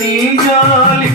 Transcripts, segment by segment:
నీ జాలి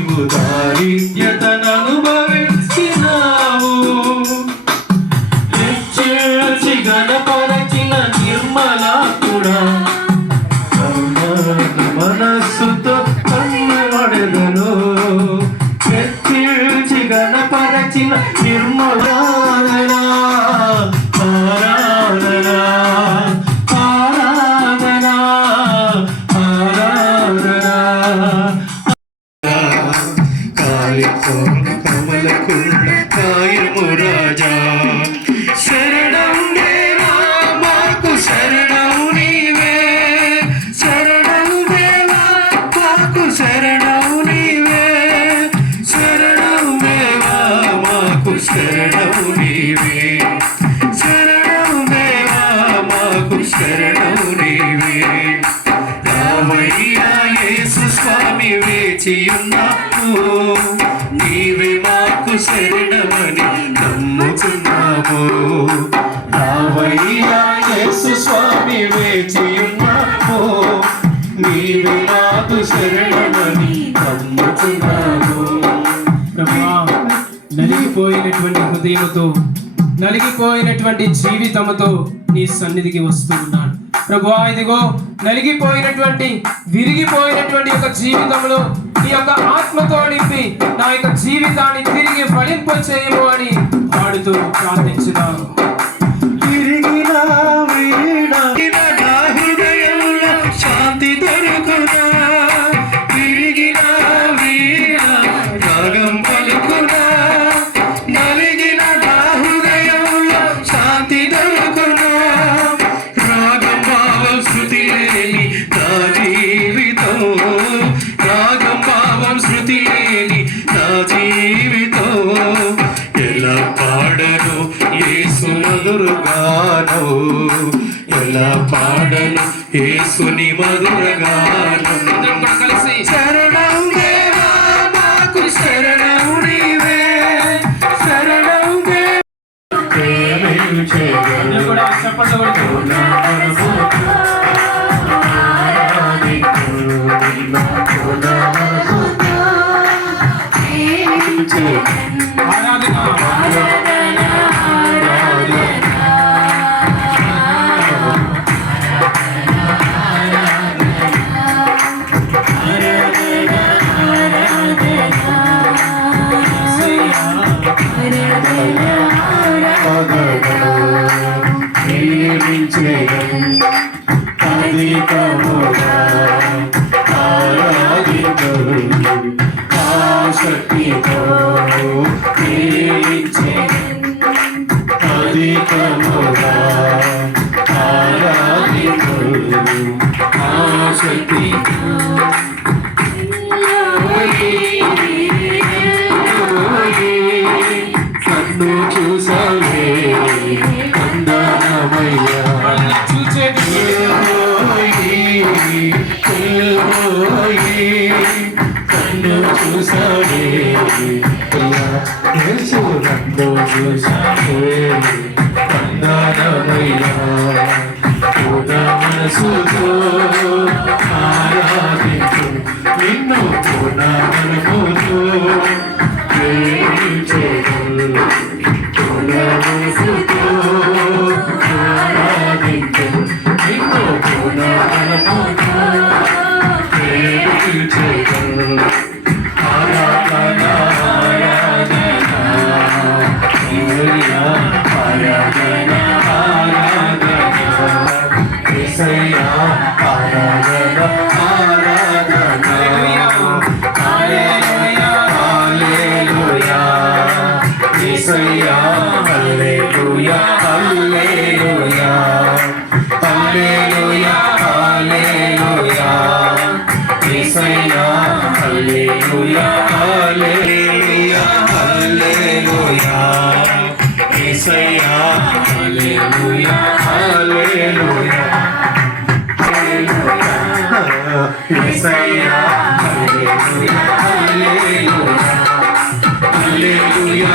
నీవు దారిద్ర్యతను అనుభవించినావు హెచ్చేసి గణపరచిన నిర్మలాకుడా. మనస్సుతో కన్నబడెదను హెచ్చేసి గణపరచిన வரைக்கும் கமலக்குள்ள தாயும் ராஜா వేచియున్నాము నీవే మాకు శరణమని నమ్ముకున్నాము రామయ్యా యేసు స్వామి వేచియున్నాము నీవే మాకు శరణమని నమ్ముకున్నాము ప్రభా నలిగిపోయినటువంటి హృదయంతో నలిగిపోయినటువంటి జీవితంతో నీ సన్నిధికి వస్తూ ఉన్నాను ప్రభు ఇదిగో నలిగిపోయినటువంటి విరిగిపోయినటువంటి యొక్క జీవితంలో నీ యొక్క ఆత్మతో నింపి నా యొక్క జీవితాన్ని తిరిగి ఫలింప చేయము అని ఆడుతూ ప్రార్థించుదాము. తిరిగినా తీని నా జీవితం ఎలా పాడను యేసు మధురగాను? ఎలా పాడను యేసుని మధురగాను? అందరం కలిసి శరణం దేవా శరణం నీవే. శరణం దేవా కూడా ఆరాధన అధికముగా కన్ను చూసావే? యేసు నన్ను చూసావే? కందనమయ్యా పూర్ణ మనసుతో ఆరాధించు. నిన్ను పూర్ణ మనముతో ప్రేమించేదు పూర్ణ మనసుతో ఆరాధించు. నిన్ను పూర్ణ మనముతో ప్రేమించేదు ఆరాధన యేసయ్యా హల్లెలూయా హల్లెలూయా హల్లెలూయా యేసయ్యా హల్లెలూయా హల్లెలూయా యేసయ్యా హల్లెలూయా హల్లెలూయా హల్లెలూయా యేసయ్యా హల్లెలూయా హల్లెలూయా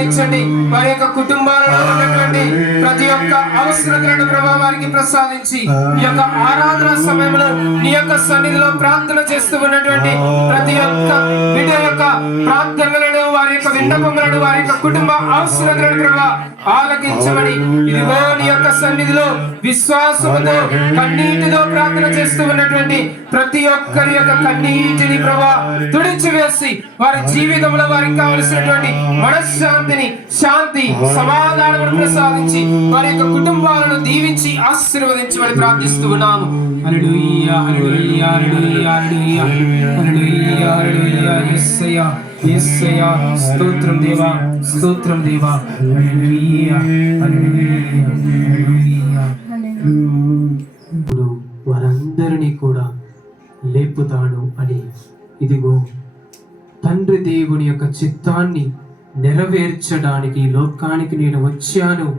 ప్రసాదించండి. వారి యొక్క కుటుంబాలలో ఉన్నటువంటి ప్రతి ఒక్క అవసరతలను ప్రభావానికి ప్రసాదించి ఈ యొక్క ఆరాధన సమయంలో నీ యొక్క సన్నిధిలో ప్రార్థన చేస్తూ ఉన్నటువంటి ప్రతి ఒక్క బిడ్డ యొక్క ప్రార్థనలను వారి యొక్క విన్నపములను వారి యొక్క కుటుంబ అవసరతలను ప్రభా ఆలకించమని ఇదిగో నీ యొక్క సన్నిధిలో విశ్వాసముతో కన్నీటితో ప్రార్థన చేస్తూ ఉన్నటువంటి ప్రతి ఒక్కరి యొక్క కన్నీటిని ప్రభా తుడిచి వేసి వారి జీవితంలో వారికి కావలసినటువంటి మనశ్శాంతి మనశ్శాంతిని శాంతి సమాధానం ప్రసాదించి వారి యొక్క కుటుంబాలను దీవించి ఆశీర్వదించమని ప్రార్థిస్తూ ఉన్నాము. స్తోత్రం దేవా స్తోత్రం దేవా ఇప్పుడు వారందరినీ కూడా లేపుతాడు అని ఇదిగో తండ్రి దేవుని యొక్క చిత్తాన్ని నెరవేర్చడానికి లోకానికి నేను వచ్చాను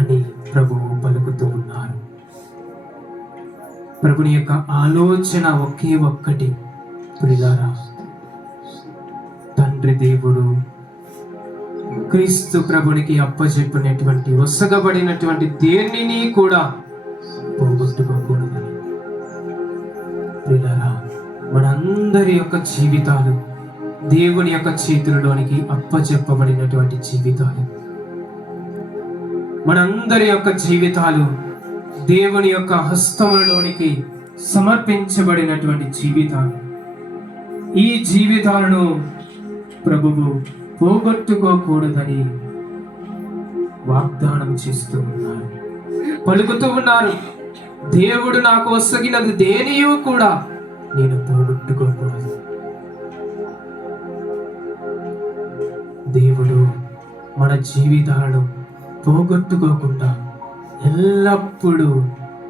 అని ప్రభువు పలుకుతూ ఉన్నారు. ప్రభుని యొక్క ఆలోచన ఒకే ఒక్కటి ప్రిలారా తండ్రి దేవుడు క్రీస్తు ప్రభునికి అప్పచెప్పినటువంటి ఒసగబడినటువంటి దేనిని కూడా పోగొట్టుకోకూడదని. ప్రిలారా మనందరి యొక్క జీవితాలు దేవుని యొక్క చేతులలోనికి అప్పచెప్పబడినటువంటి జీవితాలు. మనందరి యొక్క జీవితాలు దేవుని యొక్క హస్తములలోనికి సమర్పించబడినటువంటి జీవితాలు. ఈ జీవితాలను ప్రభువు పోగొట్టుకోకూడదని వాగ్దానం చేస్తూ ఉన్నారు. పలుకుతూ ఉన్నారు. దేవుడు నాకు వసగినది దేనియూ కూడా నేను పోగొట్టుకోకూడదు. దేవుడు మన జీవితాలను పోగొట్టుకోకుండా ఎల్లప్పుడూ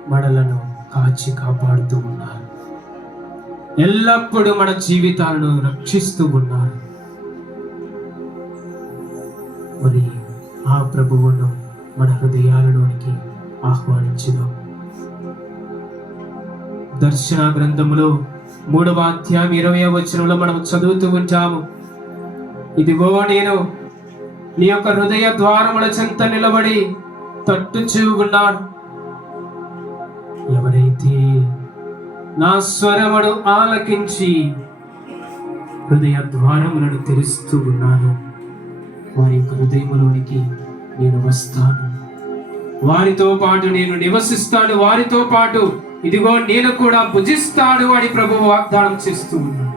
మనలను కాచి కాపాడుతూ ఉన్నారు. ఎల్లప్పుడూ మన జీవితాలను రక్షిస్తూ ఉన్నారు. మరి ఆ ప్రభువును మన హృదయాలలోనికి ఆహ్వానించుదాం. దర్శన గ్రంథములో మూడవ అధ్యాయం ఇరవై వచనంలో మనం చదువుతూ ఉంటాము. ఇదిగో నేను నీ యొక్క హృదయ ద్వారముల చెంత నిలబడి తట్టుచూ ఉన్నాను. ఎవరైతే నా స్వరమును ఆలకించి హృదయ ద్వారములను తెరుస్తూ ఉన్నాను వారి యొక్క హృదయములోనికి నేను వస్తాను. వారితో పాటు నేను నివసిస్తాను. వారితో పాటు ఇదిగో నేను కూడా భుజిస్తాను అని ప్రభు వాగ్దానం చేస్తూ ఉన్నాను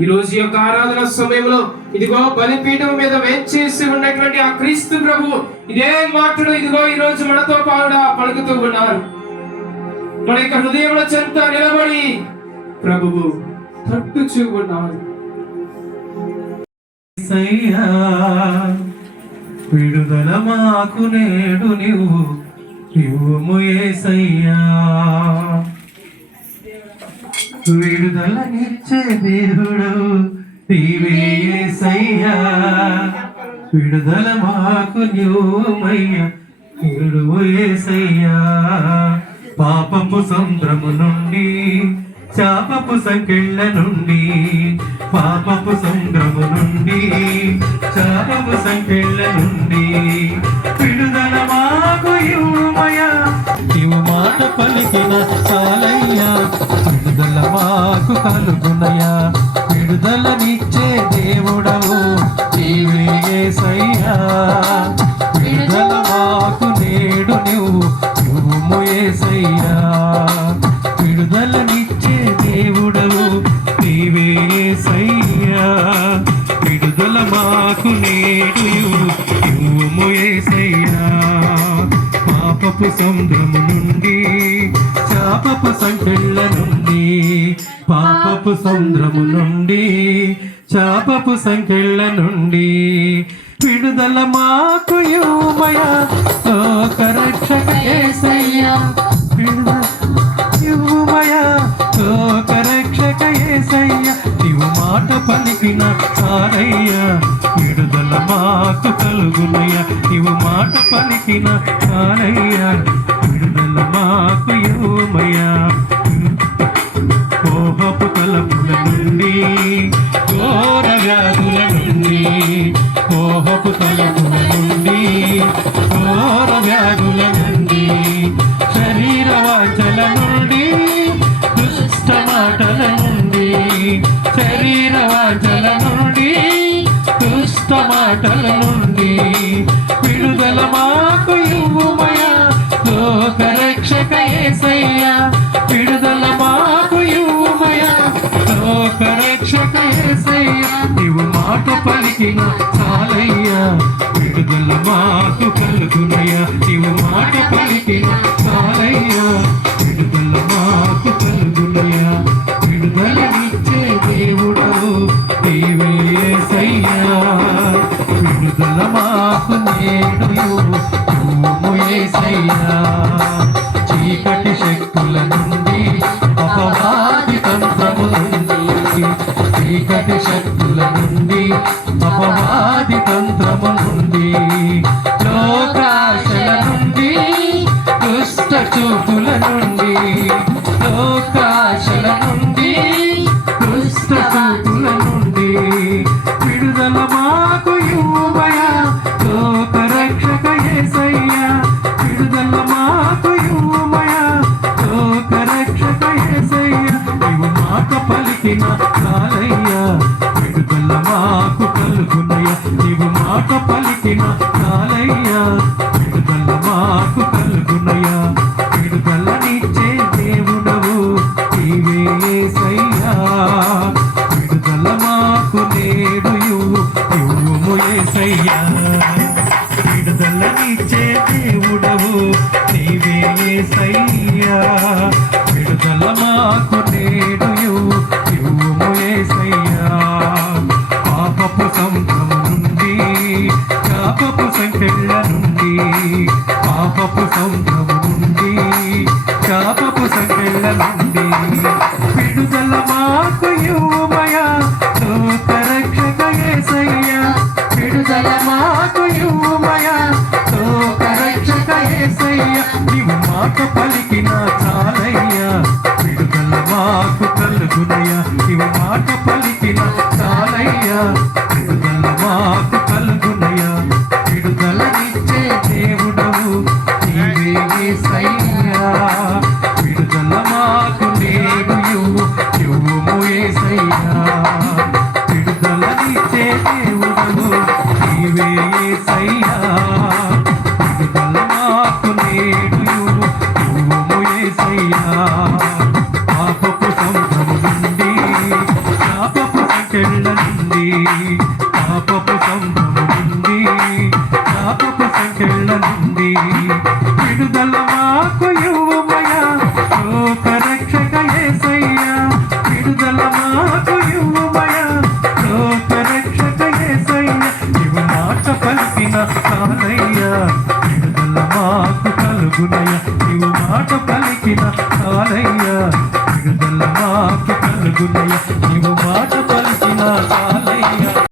ఈ రోజు యొక్క ఆరాధన సమయంలో ఇదిగో బలిపీఠం మీద వేంచేసి ఉన్నటువంటి ఆ క్రీస్తు ప్రభు ఇదే మాటలు ఇదిగో ఈ రోజు మనతో పాడుడా పలుకుతూ ఉన్నారు. మన యొక్క హృదయంలో చెంత నిలబడి ప్రభువు తట్టుచూ ఉన్నారు. విడుదల మాకు నేడు నీవు. ఇవ్వుము ఏసయ్యా. విడుదలనిచ్చే దేవుడు నీవే యేసయ్యా విడుదల మాకు నీవుమయ్యా. ఏసయ్యా. పాపపు సంద్రము నుండి చాపపు సంకెళ్ళ నుండి పాపపు సంద్రము నుండి చాపపు సంకెళ్ళ నుండి విడుదల మాకు ఇవ్వమయా ఇవు మాట పలికిన చాలయ్యా విడుదల మాకు కలుగునయా విడుదలనిచ్చే దేవుడవు నీవే సయ్యా సముద్రము నుండి చాపపు సంకెళ్ళ నుండి పాపపు సముద్రము నుండి చాపపు సంకెళ్ళ నుండి విడుదల మాకు యుమయా లోక రక్షక విడుదల నీవు పలికిన సారయ్యా విడుదల మాకు కలుగునయ్యా. నీవు మాట పలికిన సారయ్యా విడుదల మాకు యోమయ్యా కోహపు కలపుల నుండి కోరగాదుల నుండి కోపపు కలపుల నుండి కోరగాదుల నుండి శరీర వాచల నుండి దుష్ట మాటల నుండి శరీర వాచల నుండి దుష్ట మాటల నుండి విడుదల మాకు ఇవ్వుమయా లోక రక్షక యేసయ్యా విడుదల మాకు ఇవ్వుమయా లోక రక్షక యేసయ్యా నీవు మాట పలికిన చాలయ్యా. విడుదల మాకు కలుగునయ్యా. నీవు మాట పలికిన చీకటి శక్తుల నుండి అపవాది తంత్రము నుండి చీకటి శక్తుల నుండి అపవాది తంత్రము నుండి లోకాశల నుండి దుష్ట చూపుల నుండి. నీవు మాట పలికిన కాలయ్యా విడుదల మాకు కలుగునయ్యా. విడుదల పాపపు సంభ్రము నుండి శాపపు సంగళ్ళ నుండి